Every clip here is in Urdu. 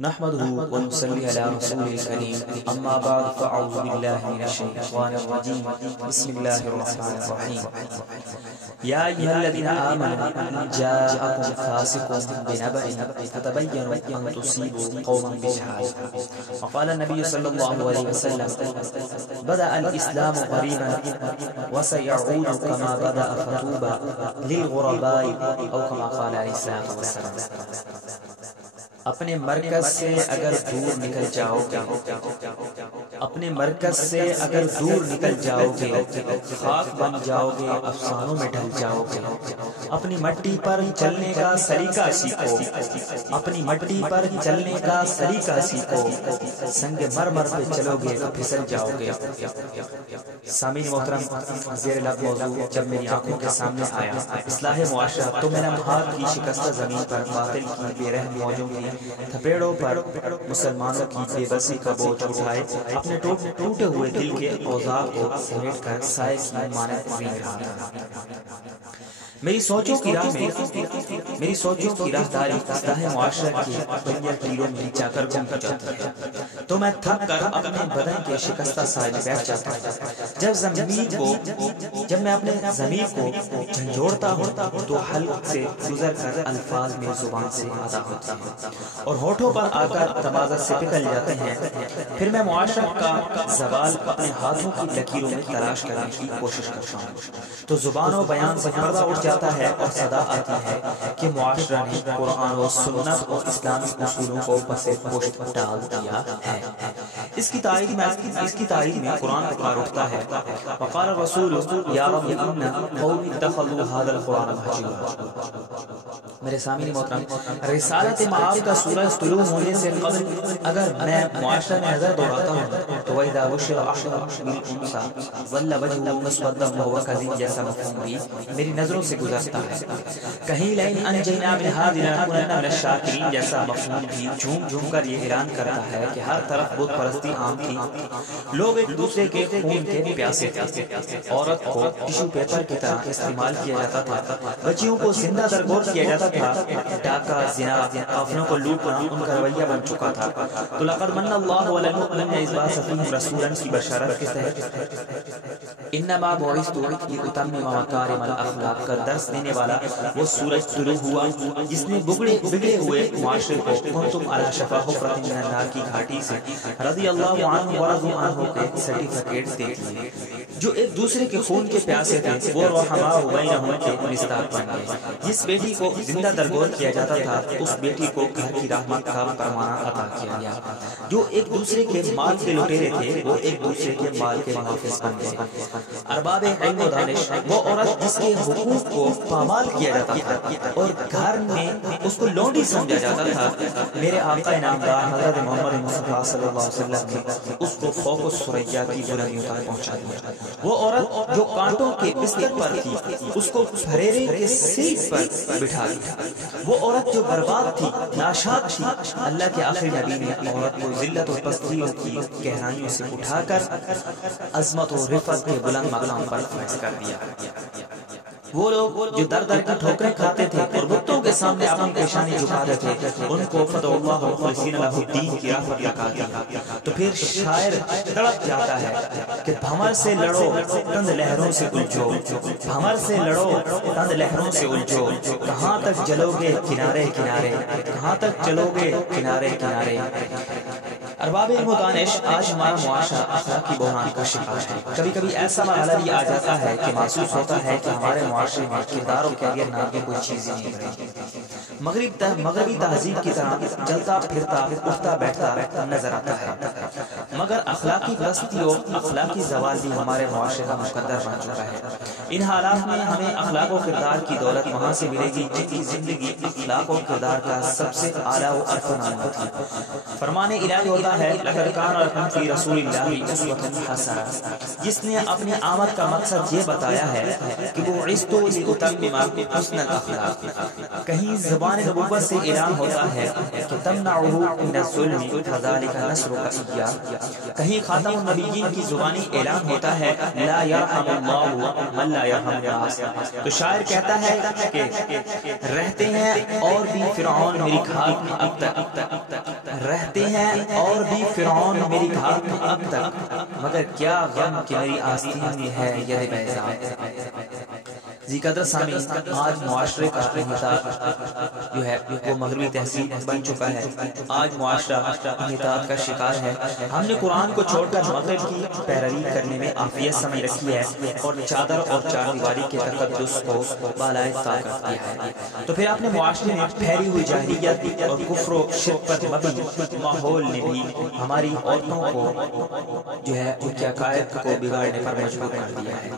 نحمده ونصلي على رسول الكريم اما بعد فاعوذ بالله من الشيطان الرجيم بسم الله الرحمن الرحيم يا ايها الذين امنوا ان جاءكم فاسق بنبأ فتبينوا ان تصيبوا قوما بجهالة. وقال النبي صلى الله عليه وسلم بدأ الاسلام غريبا وسيعود كما بدأ فطوبى للغرباء او كما قال عليه الصلاة والسلام. اپنے مرکز سے اگر دور نکل جاؤ گے اپنے مرکز سے اگر دور نکل جاؤ گے خاک بن جاؤ گے افسانوں میں ڈھل جاؤ گے. اپنی مٹی پر چلنے کا سلیقہ سیکھو اپنی مٹی پر چلنے کا سلیقہ سیکھو سنگ مرمر پہ چلو گے تو پھسل جاؤ گے. سامعین محترم، زیر لب موضوع جب میری آنکھوں کے سامنے آیا اصلاح معاشرہ تو میں نے بھارت کی شکستہ زمین پر باطل کی بے رحم موجوں کی تھپیڑوں پر مسلمانوں کی بے بسی کا بوجھ اٹھائے اپنے ٹوٹے ہوئے دل کے اوضاع کو سمیٹ کر سائے کی مانند رینگ رہا تھا. میری سوچوں کی راہداری اصلاح معاشرہ کی بنجر ٹیلوں میں جا کر گم جاتی ہے تو میں تھک کر اپنے بدن کے شکستہ سائے میں بیٹھ جاتا ہوں. جب میں اپنے ضمیر کو جھنجھوڑتا ہوں تو حلق سے گزر کر الفاظ میں زبان سے ادا ہوتے ہیں اور ہونٹوں پر آ کر تمازت سے پگھل جاتے ہیں. پھر میں معاشرہ کا زوال اپنے ہاتھوں کی لکیروں میں تلاش کرنے کی کوشش کرتا ہوں تو زبان و بیان سے پردہ اٹھ جاتا ہے اور صدا آتی ہے کہ معاشرہ نے قرآن و سنت اور اسلامی اصولوں کو پس پشت ڈال دیا ہے. اس کی تائید میں قرآن پکار اٹھتا ہے وقال الرسول یا رب ان قوم اتخذوا هذا القرآن مهجورا. میرے سامعین محترم، رسالت معاف کا سورج طلوع ہونے سے قبل اگر میں معاشرہ میں نظر دوڑاتا ہوں تو وَإِذَا بُشِّرَ أَحَدُهُم بِالْأُنثىٰ ظَلَّ وَجْهُهُ مُسْوَدًّا وَهُوَ كَظِيمٌ جیسا مفہوم بھی میری نظروں سے گزرتا ہے. کہیں لئن انجینا من هذه لنكونن من الشاکرین جیسا مفہوم بھی جھوم جھوم کر یہ اعلان کرتا ہے کہ ہر طرف بت پرستی عام تھی. لوگ ایک دوسرے کے خون کے پیاسے تھے. عورت کو ٹشو پیپر کی طرح استعمال کیا جاتا تھا. بچیوں کو زندہ درگور کیا جاتا تھا. ڈاکہ، زنا، قافلوں کو لوٹنا ان کا رویہ بن چکا تھا. تو لقد من اللہ علی المؤمنین اذ بعث فیہم رسولا کی بشارت کے تحت انما بعثت لاتمم مکارم الاخلاق کا درس دینے والا وہ سورج طلوع ہوا جس نے بگڑے ہوئے معاشرے کو کنتم علی شفا حفرۃ من النار کی گھاٹی سے رضی اللہ عنہ ورضوا عنہ کے سرٹیفکیٹ دے دیے. جو ایک دوسرے کے خون کے پیاسے تھے وہ رحماء بینہم کے مصداق بن گئے. جس بیٹی کو زندہ درگور کیا جاتا تھا اس بیٹی کو گھر کی رحمت کا پروانہ عطا کیا گیا. جو ایک دوسرے کے مال کے لٹیرے تھے وہ ایک دوسرے کے مال کے محافظ بن گئے. ارباب علم و دانش وہ عورت جس کے حقوق کو پامال کیا جاتا تھا اور گھر میں اس کو لونڈی سمجھا جاتا تھا، میرے آقا انعامدار حضرت محمد مصطفیٰ صلی اللہ علیہ وسلم نے اس کو فوق الثریا کی بلندیوں تک پہنچا دیا. وہ عورت جو کانٹوں کے بستر پر تھی اس کو پھریرے کے سیٹ پر بٹھا دیا. وہ عورت جو برباد تھی، ناشاد تھی، اللہ کے آخری نبی نے عورت کو ذلت و پستیوں کی گہرائیوں سے اٹھا کر عظمت و رفعت کے بلند مقام پر فائز کر دیا. وہ لوگ جو در در کی ٹھوکریں کھاتے تھے اور بتوں کے سامنے اپنی پیشانی جھکاتے تھے ان کو فتح اللہ مخلصین لہ الدین کی راہ پر لگا دیا. تو پھر شاعر تڑپ جاتا ہے کہ بھمر سے لڑو تند لہروں سے الجھو، بھمر سے لڑو تند لہروں سے الجھو، کہاں تک چلو گے کنارے کنارے، کہاں تک چلو گے کنارے کنارے. ارباب علم و دانش آج ہمارا معاشرہ اخلاقی بحران کا شکار ہے. کبھی کبھی ایسا مرحلہ بھی آ جاتا ہے کہ محسوس ہوتا ہے کہ ہمارے معاشرے میں کردار و کیریئر نام کی کوئی چیز ہی نہیں رہی. مغربی تہذیب کی طرح چلتا پھرتا اٹھتا بیٹھتا نظر آتا ہے، مگر اخلاقی پرستی و اخلاقی زوال بھی ہمارے معاشرے کا مقدر بن چکا ہے. ان حالات میں ہمیں اخلاق و کردار کی دولت وہاں سے ملے گی جن کی زندگی اخلاق و کردار کا سب سے اعلیٰ و ارفع نمونہ تھی. فرمان الہی ہوتا لکھا ہے لقد کان لکم فی رسول اللہ اسوۃ حسنہ، جس نے اپنی آمد کا مقصد یہ بتایا ہے کہ وہ بعثت لأتمم حسن الاخلاق. کہیں زبان نبوت سے اعلان ہوتا ہے کہ تمنعه من الظلم فذلك نصرك ایاه، کہیں خاتم النبیین کی زبانی اعلان ہوتا ہے لا یرحم اللہ من لا یرحم الناس. تو شاعر کہتا ہے کہ رہتے ہیں اور بھی فرعون میری گھات میں اب تک، رہتے ہیں اور بھی فرعون میری گھات میں اب تک، مگر کیا غم کہ میری آستین میں ہے ید بیضاء. جی قدر سامعین، آج معاشرے کا انحطاط جو ہے وہ مغربی تہذیب بن چکا ہے. آج معاشرہ انحطاط کا شکار ہے. ہم نے قرآن کو چھوڑ کر مغرب کی پیروی کرنے میں عافیت سمجھ رکھی ہے اور چادر اور چار دیواری کے تقدس کو بالائے طاقت رکھ دیا ہے. تو پھر اپنے معاشرے میں پھیلی ہوئی جاہلیت اور کفر و شرک پر مبنی ماحول نے بھی ہماری عورتوں کو جو ہے ان کے عقائد کو بگاڑنے پر مجبور کر دیا ہے.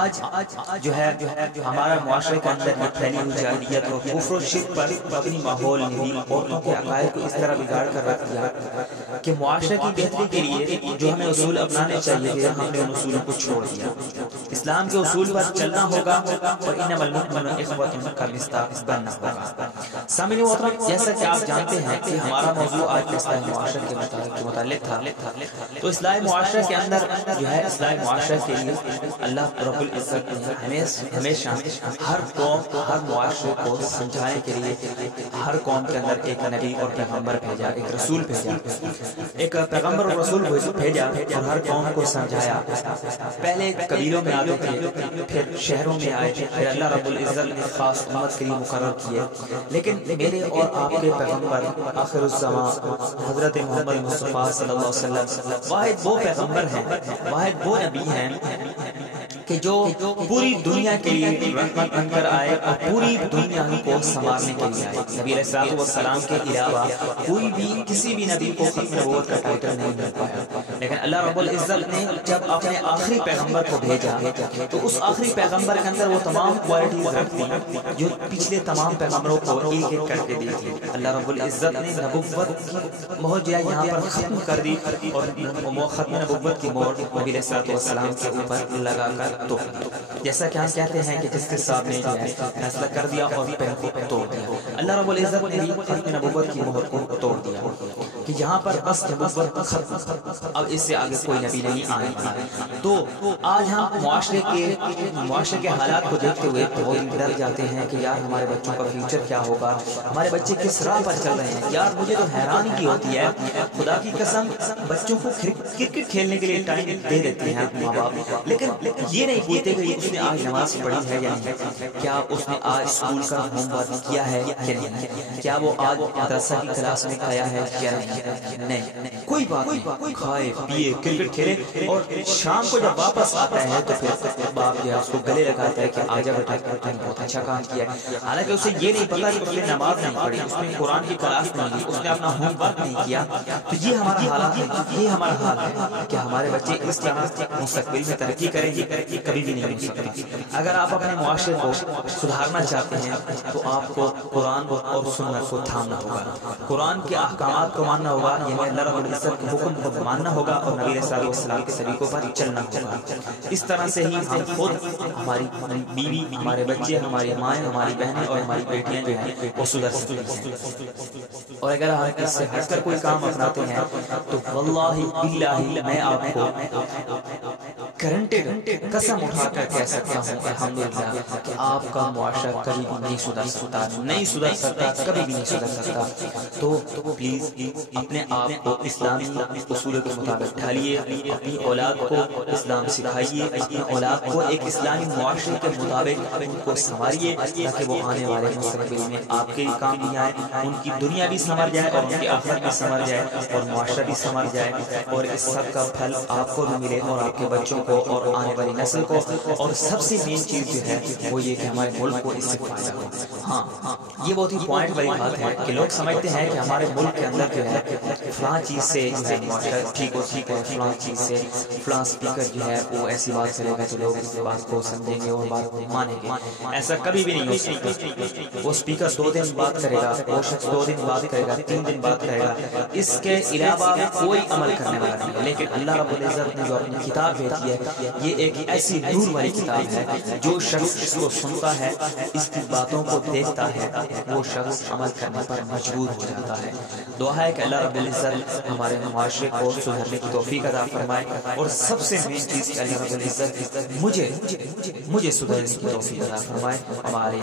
آج جو ہے ہمارا معاشرے کے اندر یہ پھیلی ہوئی جاہلیت اور کفر و شرک پر مبنی ماحول نے بھی عورتوں کے عقائد کو اس طرح بگاڑ کر رکھ دیا کہ معاشرے کی بہتری کے لیے جو ہمیں اصول اپنانے چاہیے تھے ہم نے ان اصولوں کو چھوڑ دیا. اسلام کے اصول پر چلنا ہوگا اور انما المؤمنون اخوۃ کا مصداق بننا ہوگا. سامعین محترم، جیسا کہ آپ جانتے ہیں کہ ہمارا موضوع آج اصلاح معاشرے کے متعلق تھا. تو اصلاح معاشرے کے اندر جو ہے اصلاح معاشرے کے لیے اللہ رب العزت نے ہمیشہ ہر قوم ہر معاشرے کو سمجھانے کے لیے ہر قوم کے اندر ایک نبی اور پیغمبر بھیجا، ایک رسول بھیجا، ایک پیغمبر اور رسول بھیجا اور ہر قوم کو سمجھایا. پہلے قبیلوں میں آتے تھے، پھر شہروں میں آئے، پھر اللہ رب العزت نے خاص امت کے لیے مقرر کیے. لیکن میرے اور آپ کے پیغمبر آخر الزمان حضرت محمد مصطفیٰ صلی اللہ علیہ وسلم واحد وہ پیغمبر ہیں، واحد وہ نبی ہیں کہ جو پوری دنیا کے لیے رحمت بن کر آئے اور پوری دنیا کو سنوارنے کے لیے آئے. نبی علیہ السلام کے علاوہ کوئی بھی کسی بھی نبی کو ختم نبوت کا ٹائٹل نہیں مل پایا. لیکن اللہ رب العزت نے جب اپنے آخری پیغمبر کو بھیجا تو اس آخری پیغمبر کے اندر وہ تمام کوالٹیز رکھ دی جو پچھلے تمام پیغمبروں کو ایک ایک کر کے دی تھی. اللہ رب العزت نے نبوت کی مہر جو ہے یہاں پر ختم کر دی اور ختم نبوت کی مہر نبی علیہ السلام کے اوپر لگا کر تو جیسا کہ ہم کہتے ہیں کہ جس کے صاحب نے جو ہے فیصلہ کر دیا اور پہل کو توڑ دیا. اللہ رب العزت نے بھی ختم نبوت کی مہر کو توڑ دیا کہ یہاں پر بس نبوت ختم، اب اس سے آگے کوئی نبی نہیں آئے گا. تو آج ہم معاشرے کے حالات کو دیکھتے ہوئے بہت ڈر جاتے ہیں کہ یار ہمارے بچوں کا فیوچر کیا ہوگا، ہمارے بچے کس راہ پر چل رہے ہیں. یار مجھے تو حیرانی کی ہوتی ہے، خدا کی قسم بچوں کو کرکٹ کھیلنے کے لیے ٹائم دے دیتے ہیں ماں باپ، لیکن یہ نہیں پوچھتے کہ اس نے آج نماز پڑھی ہے یا نہیں، کیا اس نے آج اسکول کا ہوم ورک کیا ہے یا نہیں، کیا وہ آج مدرسہ کی کلاس میں آیا ہے یا نہیں. کوئی بات نہیں، کھائے پیے کرکٹ کھیلے اور شام کو جب واپس آتا ہے تو پھر باپ جو ہے اس کو گلے لگاتا ہے کہ آجا بیٹا تم نے بہت اچھا کام کیا ہے. حالانکہ اسے یہ نہیں پتا کہ اس نے نماز نہیں پڑھی، اس نے قرآن کی کلاس نہیں لی، اس نے اپنا ہوم ورک نہیں کیا. تو یہ ہمارا حالات ہے، یہ ہمارا حال ہے کہ ہمارے بچے اس طرح مستقبل میں ترقی کریں گے کبھی بھی نہیں ہو سکتا. اگر آپ اپنے معاشرے کو سدھارنا چاہتے ہیں تو آپ کو قرآن اور سنت کو تھامنا ہوگا، قرآن کے احکامات کو ماننا ہوگا، یعنی اللہ رب العزت کے حکم کو ماننا ہوگا اور نبی علیہ السلام کے طریقوں پر چلنا ہوگا. اس طرح سے ہی ہم خود، ہماری بیوی، ہمارے بچے، ہماری مائیں، ہماری بہنیں اور ہماری بیٹیاں جو ہیں وہ سدھر سکتی ہیں. اور اگر ہم اس سے ہٹ کر کوئی کام اپناتے ہیں تو واللہ باللہ میں آپ کو گارنٹیڈ قسم اٹھا کر کہہ سکتا ہوں الحمدللہ کہ آپ کا معاشرہ کبھی بھی نہیں سدھر سکتا، نہیں سدھر سکتا، کبھی بھی نہیں سدھر سکتا. تو پلیز اپنے آپ کو اسلامی اصولوں کے مطابق ڈھالیے، اپنی اولاد کو اسلام سکھائیے، اپنی اولاد کو ایک اسلامی معاشرے کے مطابق ان کو سنواریے تاکہ وہ آنے والے مستقبل میں آپ کے کام بھی آئیں، ان کی دنیا بھی سنور جائے اور ان کی آخرت بھی سنور جائے اور معاشرہ بھی سنور جائے اور اس سب کا پھل آپ کو بھی ملے اور آپ کے بچوں کو اور آنے والی نسل کو. اور سب سے مین چیز جو ہے وہ یہ کہ ہمارے ملک کو اس سے فائدہ ہو. ہاں یہ بہت ہی پوائنٹ والی بات ہے کہ لوگ سمجھتے ہیں کہ ہمارے ملک کے اندر جو ہے فلاں چیز سے جو ہے معاشرہ ٹھیک ہے، فلاں چیز سے فلاں اسپیکر جو ہے وہ ایسی بات کرے گا تو لوگ اس بات کو سمجھیں گے اور بات کو مانیں گے۔ ایسا کبھی بھی نہیں ہو سکتا۔ وہ اسپیکر 2 دن بات کرے گا، وہ شخص 2 دن بات کرے گا، 3 دن بات کرے گا، اس کے علاوہ کوئی عمل کرنے والا نہیں ہے۔ لیکن اللہ رب العزت نے جو اپنی کتاب بھیجی ہے یہ ایک ایسی نور والی کتاب ہے، جو شخص اس کو سنتا ہے، اس کی باتوں کو دیکھتا ہے، وہ شخص عمل کرنے پر مجبور ہو جاتا ہے۔ دعا ہے کہ اللہ رب العزت ہمارے معاشرے کو سدھرنے کی توفیق عطا فرمائے، اور سب سے مین چیز کہ اللہ رب العزت مجھے سدھرنے کی توفیق عطا فرمائے۔ ہمارے